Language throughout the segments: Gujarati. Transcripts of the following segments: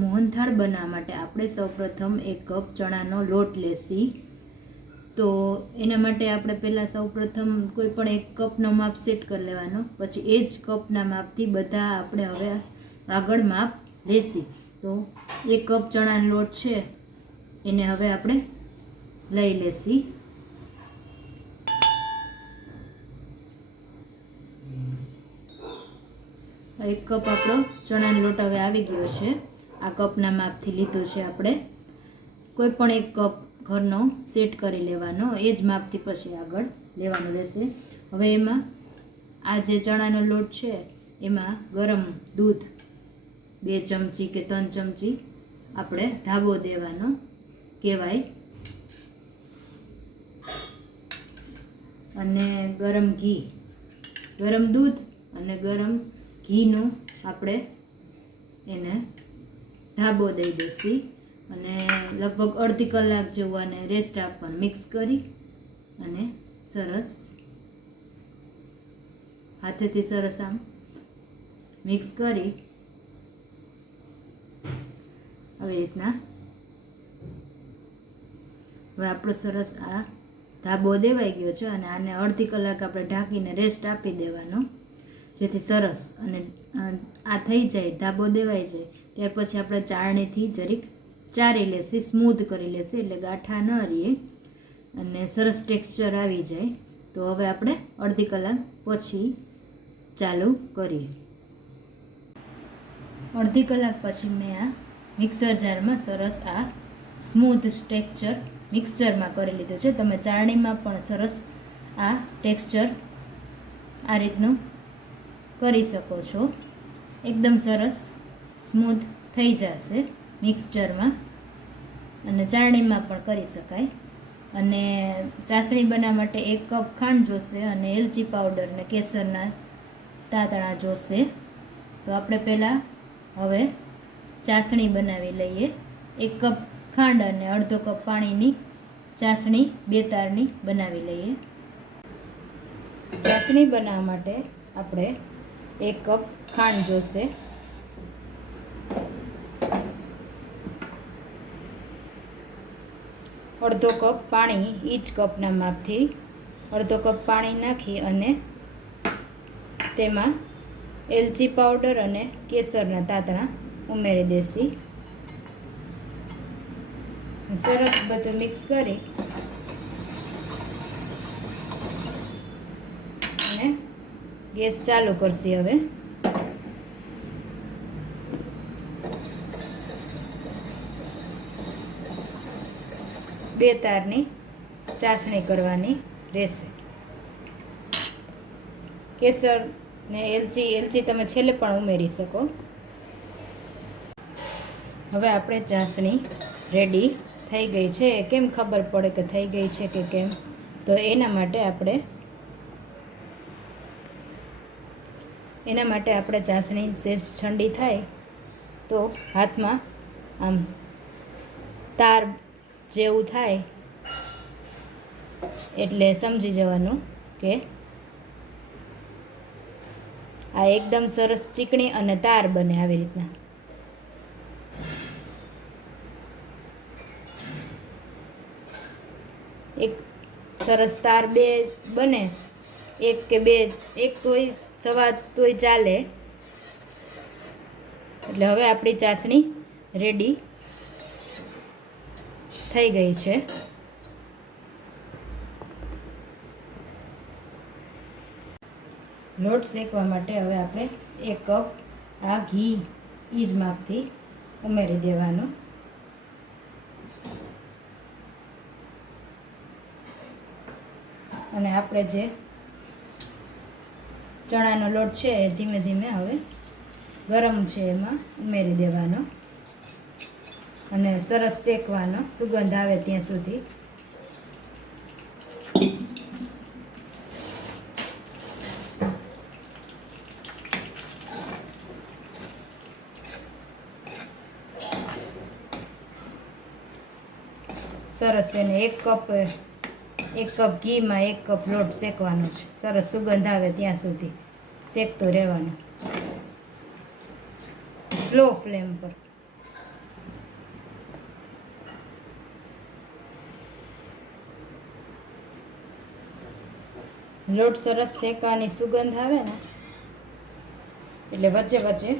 મોહનથાળ બનાવવા માટે આપણે સૌપ્રથમ એક કપ ચણાનો લોટ લેશી. તો એના માટે આપણે પહેલાં સૌપ્રથમ કોઈ પણ એક કપનો માપ સેટ કરી લેવાનો. પછી એ જ કપના માપથી બધા આપણે હવે આગળ માપ લેશી. તો એક કપ ચણાનો લોટ છે, એને હવે આપણે લઈ લેશી. એક કપ આપણો ચણાનો લોટ હવે આવી ગયો છે. આ કપના માપથી લીધો છે આપણે. કોઈ પણ એક કપ ઘરનો સેટ કરી લેવાનો, એ જ માપથી પછી આગળ લેવાનું રહેશે. હવે એમાં આ જે ચણાનો લોટ છે, એમાં ગરમ દૂધ, બે ચમચી કે ત્રણ ચમચી આપણે ધાબો દેવાનો કહેવાય. અને ગરમ ઘી, ગરમ દૂધ અને ગરમ ઘીનું આપણે એને ધાબો દઈ દેસી અને લગભગ અડધી કલાક જેવું આને રેસ્ટ આપવાનું મિક્સ કરી અને સરસ હાથેથી સરસ આમ મિક્સ કરી આવી રીતના. હવે આપણો સરસ આ ધાબો દેવાઈ ગયો છે અને આને અડધી કલાક આપણે ઢાંકીને રેસ્ટ આપી દેવાનો. જેથી સરસ અને આ થઈ જાય, ધાબો દેવાઈ જાય. ત્યાર પછી આપણે ચાળણીથી જરીક ચારી લેશે, સ્મૂધ કરી લેશે, એટલે ગાંઠા ન રહીએ અને સરસ ટેક્સચર આવી જાય. તો હવે આપણે અડધી કલાક પછી ચાલુ કરીએ. અડધી કલાક પછી મેં આ મિક્સર જારમાં સરસ આ સ્મૂથ ટેક્સચર મિક્સચરમાં કરી લીધું છે. તમે ચાળણીમાં પણ સરસ આ ટેક્સચર આ રીતનું કરી શકો છો. એકદમ સરસ સ્મૂથ થઈ જશે મિક્સચરમાં. અને ચાળણીમાં પણ કરી શકાય. અને ચાસણી બનાવવા માટે એક કપ ખાંડ જોશે અને એલચી પાવડર ને કેસરના તાતણા જોશે. તો આપણે પહેલાં હવે ચાસણી બનાવી લઈએ. એક કપ ખાંડ અને અડધો કપ પાણીની ચાસણી બે તારની બનાવી લઈએ. ચાસણી બનાવવા માટે આપણે એક કપ ખાંડ જોશે. અડધો કપ પાણી ઈચ કપના માપથી અડધો કપ પાણી નાખી અને તેમાં એલચી પાવડર અને કેસરના તાતણા ઉમેરી દેસી સરસ બધું મિક્સ કરી અને ગેસ ચાલુ કરશી હવે. બે તારની ચાસણી કરવાની રહેશે. કેસર ને એલચી એલચી તમે છેલ્લે પણ ઉમેરી શકો. હવે આપણે ચાસણી રેડી થઈ ગઈ છે. કેમ ખબર પડે કે થઈ ગઈ છે કે કેમ? તો એના માટે આપણે એના માટે આપણે ચાસણી શેષ ઠંડી થાય તો હાથમાં આમ તાર જેવું થાય. એટલે સમજી જવાનું કે આ એકદમ સરસ ચીકણી અને તાર બને આવી રીતના. એક સરસ તાર બે બને, એક કે બે, એક તોય સવા તોય ચાલે. એટલે હવે આપણી ચાસણી રેડી થઈ ગઈ છે. લોટ શેકવા માટે હવે આપણે એક કપ આ ઘી એ જ માપથી ઉમેરી દેવાનું. અને આપણે જે ચણાનો લોટ છે એ ધીમે ધીમે હવે ગરમ છે એમાં ઉમેરી દેવાનો. અને સરસ શેકવાનો સુગંધ આવે ત્યાં સુધી. સરસ એને એક કપ એક કપ ઘીમાં એક કપ લોટ શેકવાનો છે. સરસ સુગંધ આવે ત્યાં સુધી. શેકતું રહેવાનું. સ્લો ફ્લેમ પર. લોટ સરસ શેકાની સુગંધ આવે ને, એટલે વચ્ચે વચ્ચે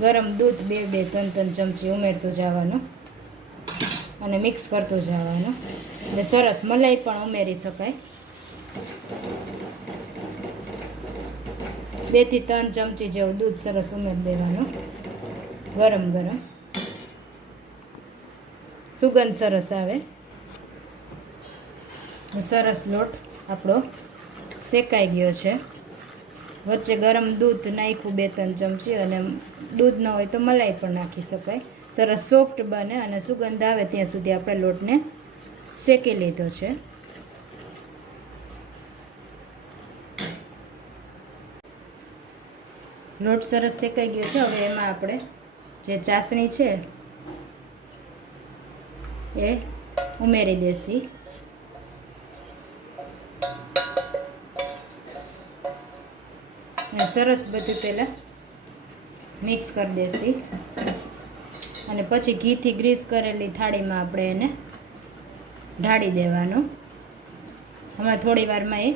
ગરમ દૂધ બે બે ત્રણ ત્રણ ચમચી ઉમેરતું જવાનું અને મિક્સ કરતું જવાનું. એટલે સરસ મલાઈ પણ ઉમેરી શકાય. બેથી ત્રણ ચમચી જેવું દૂધ સરસ ઉમેરી દેવાનું. ગરમ ગરમ. સુગંધ સરસ આવે. સરસ લોટ આપણો શેકાઈ ગયો છે. વચ્ચે ગરમ દૂધ નાખ્યું બે ત્રણ ચમચી અને દૂધ ન હોય તો મલાઈ પણ નાખી શકાય. સરસ સોફ્ટ બને અને સુગંધ આવે ત્યાં સુધી આપણે લોટને શેકી લીધો છે. લોટ સરસ શેકાઈ ગયો છે. હવે એમાં આપણે જે ચાસણી છે એ ઉમેરી દેસી અને સરસ બધું પહેલાં મિક્સ કરી દેસી અને પછી ઘીથી ગ્રીસ કરેલી થાળીમાં આપણે એને ઢાળી દેવાનું. હમણાં થોડી વારમાં એ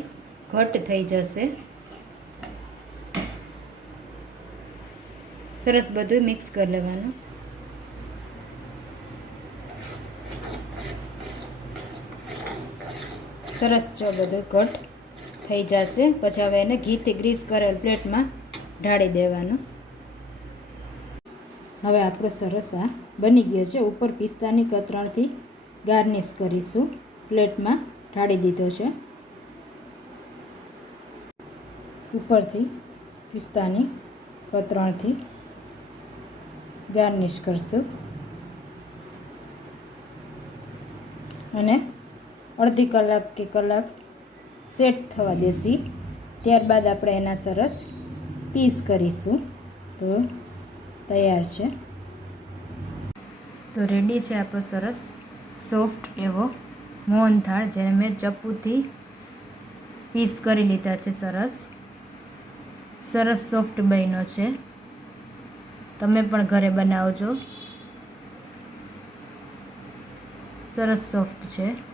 ઘટ થઈ જશે. સરસ બધું મિક્સ કરી લેવાનું. સરસ છે બધું કટ થઈ જશે. પછી હવે એને ઘીથી ગ્રીસ કરેલ પ્લેટમાં ઢાળી દેવાનું. હવે આપણો સરસ આ બની ગયો છે. ઉપર પિસ્તાની કતરણથી ગાર્નિશ કરીશું. પ્લેટમાં ઢાળી દીધો છે. ઉપરથી પિસ્તાની કતરણથી ગાર્નિશ કરશું. અને અડધી કલાક કે કલાક સેટ થવા દેસી ત્યારબાદ આપણે એના સરસ પીસ કરીશું. તો તૈયાર છે. તો રેડી છે આપણો સરસ સોફ્ટ એવો મોહનથાળ જેને મેં ચપ્પુથી પીસ કરી લીધા છે સરસ. સરસ સોફ્ટ બન્યો છે. તમે પણ ઘરે બનાવજો. સરસ સોફ્ટ છે.